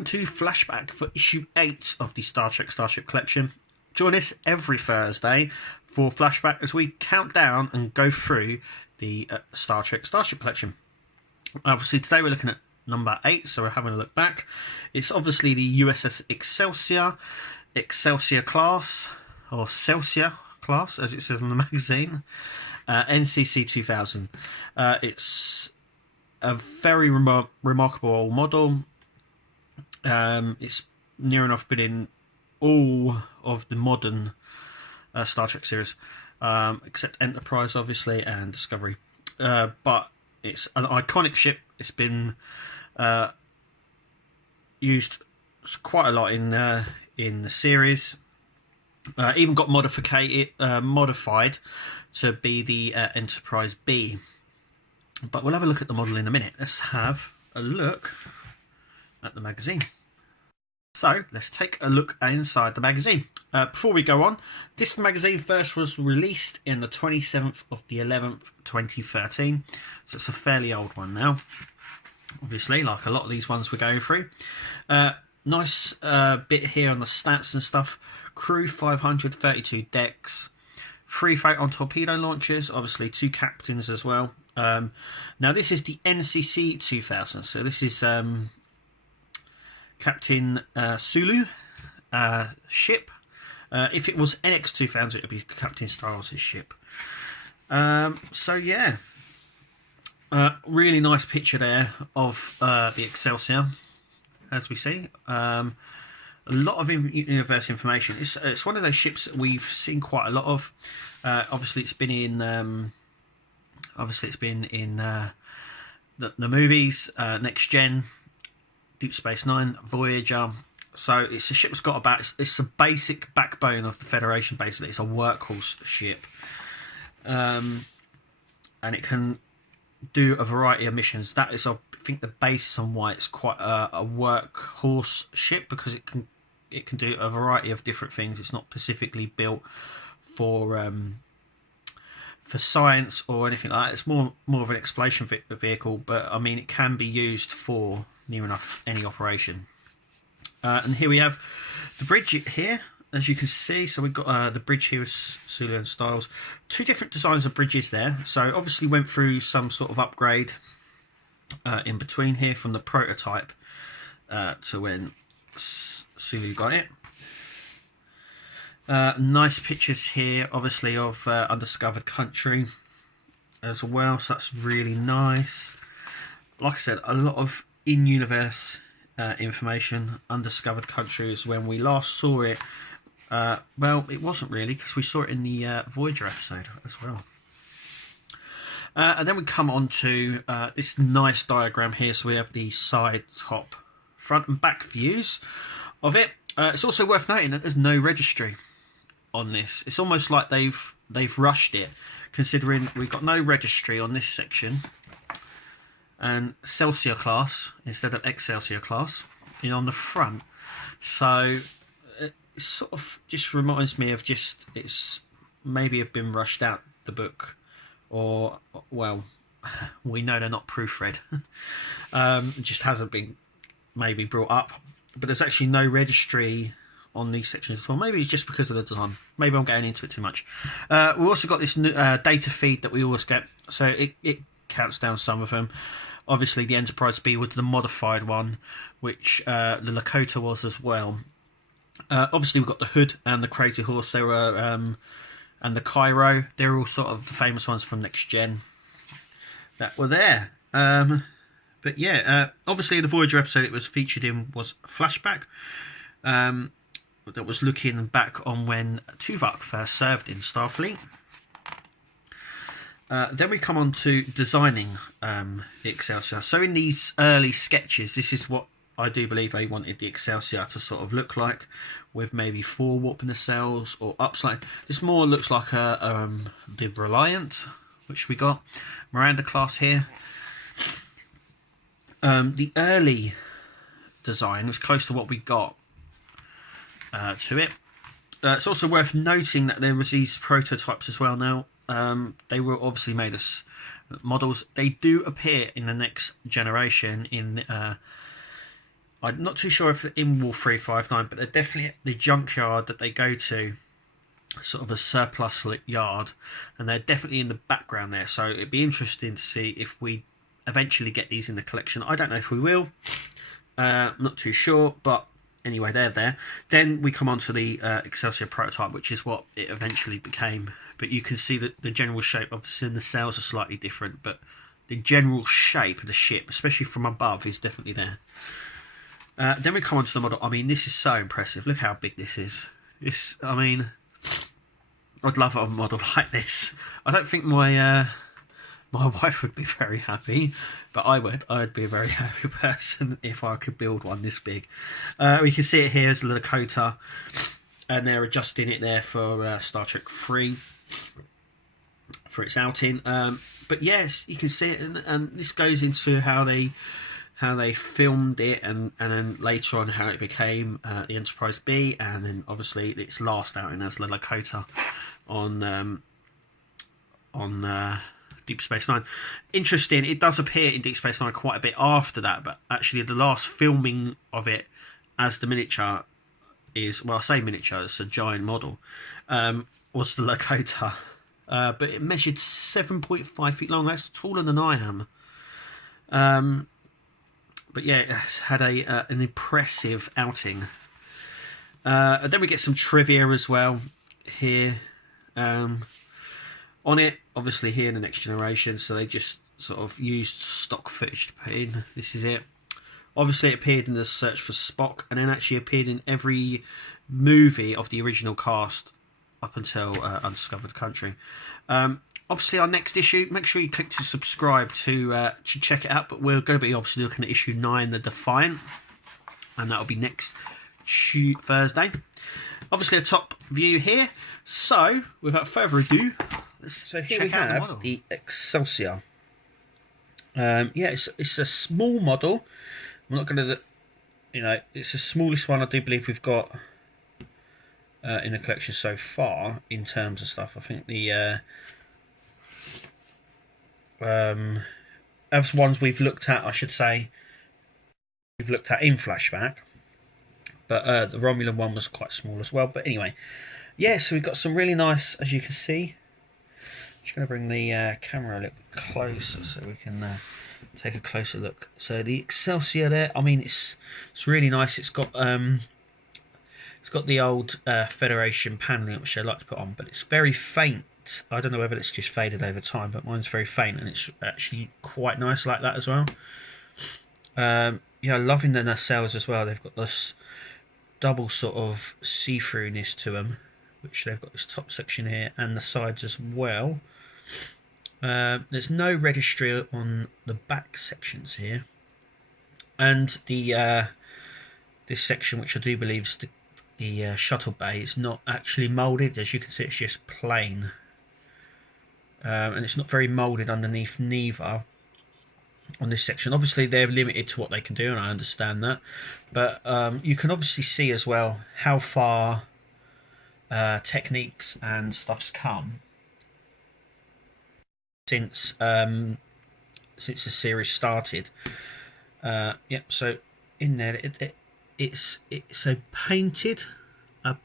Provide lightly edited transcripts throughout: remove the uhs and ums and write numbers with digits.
welcome to Flashback for issue 8 of the Star Trek Starship collection. Join us every Thursday for Flashback as we count down and go through the Star Trek Starship collection. Obviously today we're looking at number 8, so we're having a look back. It's obviously the USS Excelsior class, or Celsior class as it says on the magazine, NCC-2000. It's a very remarkable old model. It's near enough been in all of the modern Star Trek series, except Enterprise obviously and Discovery, but it's an iconic ship. It's been used quite a lot in the series. Even got modified to be the Enterprise B, but we'll have a look at the model in a minute. Let's have a look at the magazine. So let's take a look inside the magazine. Before we go on, this magazine first was released in the 27th of the 11th 2013, so it's a fairly old one now, obviously, like a lot of these ones we're going through. Nice bit here on the stats and stuff. Crew 532 decks, 3 photon torpedo launchers, obviously 2 captains as well. Now this is the NCC-2000, so this is Captain Sulu ship. If it was NX-2000, it would be Captain Stiles' ship. So yeah, really nice picture there of the Excelsior, as we see. A lot of universe information. It's one of those ships that we've seen quite a lot of. Obviously, it's been in the movies, Next Gen, Deep Space Nine, Voyager. So it's a ship that's got about, it's a basic backbone of the Federation. Basically, it's a workhorse ship, and it can do a variety of missions. That is, I think, the basis on why it's quite a workhorse ship, because it can do a variety of different things. It's not specifically built for science or anything like that. It's more of an exploration vehicle, but I mean, it can be used for near enough any operation. And here we have the bridge here, as you can see. So we've got the bridge here with Sulu and Stiles. 2 different designs of bridges there. So obviously went through some sort of upgrade in between here, from the prototype to when Sulu got it. Nice pictures here, obviously, of undiscovered country as well, so that's really nice. Like I said, a lot of in-universe information. Undiscovered country is when we last saw it. Well, it wasn't really, because we saw it in the Voyager episode as well. And then we come on to this nice diagram here. So we have the side, top, front and back views of it. It's also worth noting that there's no registry on this. It's almost like they've rushed it, considering we've got no registry on this section, and Celsior class instead of Excelsior class on the front. So it sort of just reminds me of it's maybe have been rushed out the book, or, well, we know they're not proofread. It just hasn't been maybe brought up, but there's actually no registry on these sections at all. Maybe it's just because of the design. Maybe I'm getting into it too much. We've also got this data feed that we always get, so it counts down some of them. Obviously the Enterprise B was the modified one, which the Lakota was as well. Obviously we've got the Hood and the Crazy Horse. They were and the Cairo. They're all sort of the famous ones from Next Gen that were there. But yeah, obviously the Voyager episode it was featured in was Flashback, that was looking back on when Tuvok first served in Starfleet. Then we come on to designing the Excelsior. So in these early sketches, this is what I do believe they wanted the Excelsior to sort of look like, with maybe 4 warp nacelles or upside. This more looks like the Reliant, which we got. Miranda class here. The early design was close to what we got to it. It's also worth noting that there was these prototypes as well. Now they were obviously made as models. They do appear in the next generation in I'm not too sure if they're in War 359, but they're definitely the junkyard that they go to, sort of a surplus yard, and they're definitely in the background there. So it'd be interesting to see if we eventually get these in the collection. I don't know if we will. Not too sure, but anyway, they're there. Then we come on to the Excelsior prototype, which is what it eventually became. But you can see that the general shape, obviously the sails are slightly different, but the general shape of the ship, especially from above, is definitely there. Then we come on to the model. I mean, this is so impressive. Look how big this is. I mean, I'd love a model like this. I don't think my wife would be very happy, but I would. I'd be a very happy person if I could build one this big. We can see it here as a Lakota, and they're adjusting it there for Star Trek 3 for its outing. But yes, you can see it, and this goes into how they filmed it, and then later on how it became the Enterprise B, and then obviously its last outing as the Lakota on Deep Space Nine. Interesting, it does appear in Deep Space Nine quite a bit after that, but actually the last filming of it as the miniature is, well, I say miniature, it's a giant model, was the Lakota. But it measured 7.5 feet long. That's taller than I am. But yeah, it's had an impressive outing. And then we get some trivia as well here. On it, obviously here in the Next Generation, so they just sort of used stock footage to put in. This is it. Obviously it appeared in the Search for Spock, and then actually appeared in every movie of the original cast up until Undiscovered Country. Obviously our next issue, make sure you click to subscribe to check it out, but we're going to be obviously looking at issue 9, The Defiant, and that'll be next Thursday. Obviously a top view here, so without further ado, so here we have the Excelsior. Yeah, it's a small model. I'm not going to, it's the smallest one I do believe we've got in the collection so far in terms of stuff. I think the as ones we've looked at, I should say, we've looked at in Flashback, but the Romulan one was quite small as well. But anyway, yeah, so we've got some really nice, as you can see. I'm just going to bring the camera a little bit closer so we can take a closer look. So the Excelsior there, I mean, it's really nice. It's got the old Federation paneling, which I like to put on, but it's very faint. I don't know whether it's just faded over time, but mine's very faint, and it's actually quite nice like that as well. Yeah, loving the nacelles as well. They've got this double sort of see-throughness to them, which they've got this top section here and the sides as well. There's no registry on the back sections here, and the this section, which I do believe is the shuttle bay, is not actually moulded. As you can see, it's just plain, and it's not very moulded underneath neither on this section. Obviously they're limited to what they can do, and I understand that, but you can obviously see as well how far techniques and stuff's come since the series started. Yep, so in there it's a painted on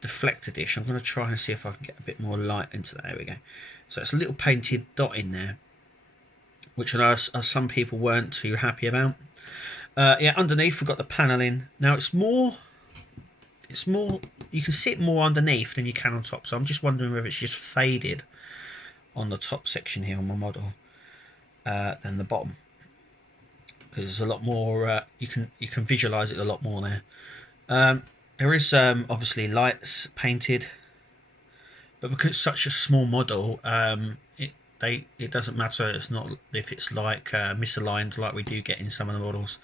deflector dish. I'm going to try and see if I can get a bit more light into that. There we go. So it's a little painted dot in there, which I know some people weren't too happy about. Yeah, underneath we've got the paneling. Now it's more, you can see it more underneath than you can on top, so I'm just wondering whether it's just faded on the top section here on my model than the bottom, because there's a lot more, you can visualize it a lot more there. There is obviously lights painted, but because it's such a small model, it doesn't matter. It's not if it's like misaligned like we do get in some of the models,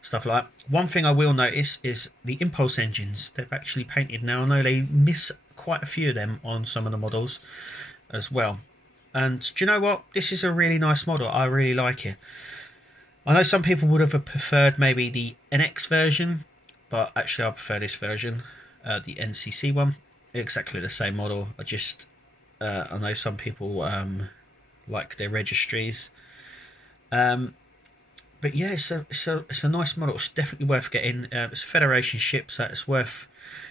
stuff like that. One thing I will notice is the impulse engines. They've actually painted now. I know they miss quite a few of them on some of the models as well. And do you know what? This is a really nice model. I really like it. I know some people would have preferred maybe the NX version, but actually I prefer this version, the NCC one. Exactly the same model. I know some people like their registries, but But yeah, it's a nice model. It's definitely worth getting. It's a Federation ship, so it's worth.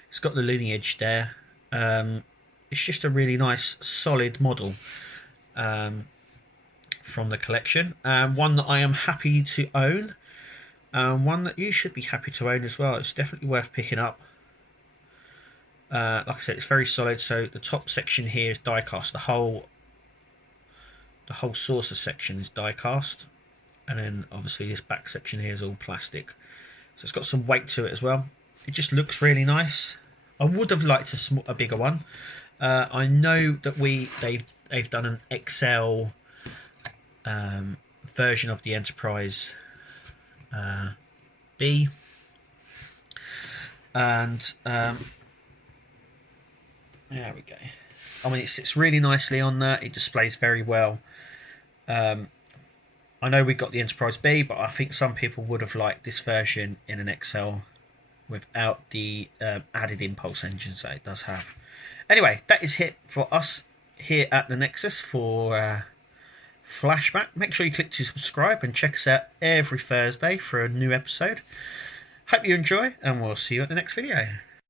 It's got the lineage there. It's just a really nice, solid model from the collection. One that I am happy to own. One that you should be happy to own as well. It's definitely worth picking up. Like I said, it's very solid. So the top section here is die cast. The whole saucer section is die cast. And then obviously this back section here is all plastic, so it's got some weight to it as well. It just looks really nice. I would have liked a bigger one. I know that they've done an XL version of the Enterprise B, and there we go. I mean, it sits really nicely on that. It displays very well. I know we got the Enterprise B, but I think some people would have liked this version in an XL without the added impulse engines that it does have. Anyway, that is it for us here at the Nexus for Flashback. Make sure you click to subscribe and check us out every Thursday for a new episode. Hope you enjoy, and we'll see you at the next video.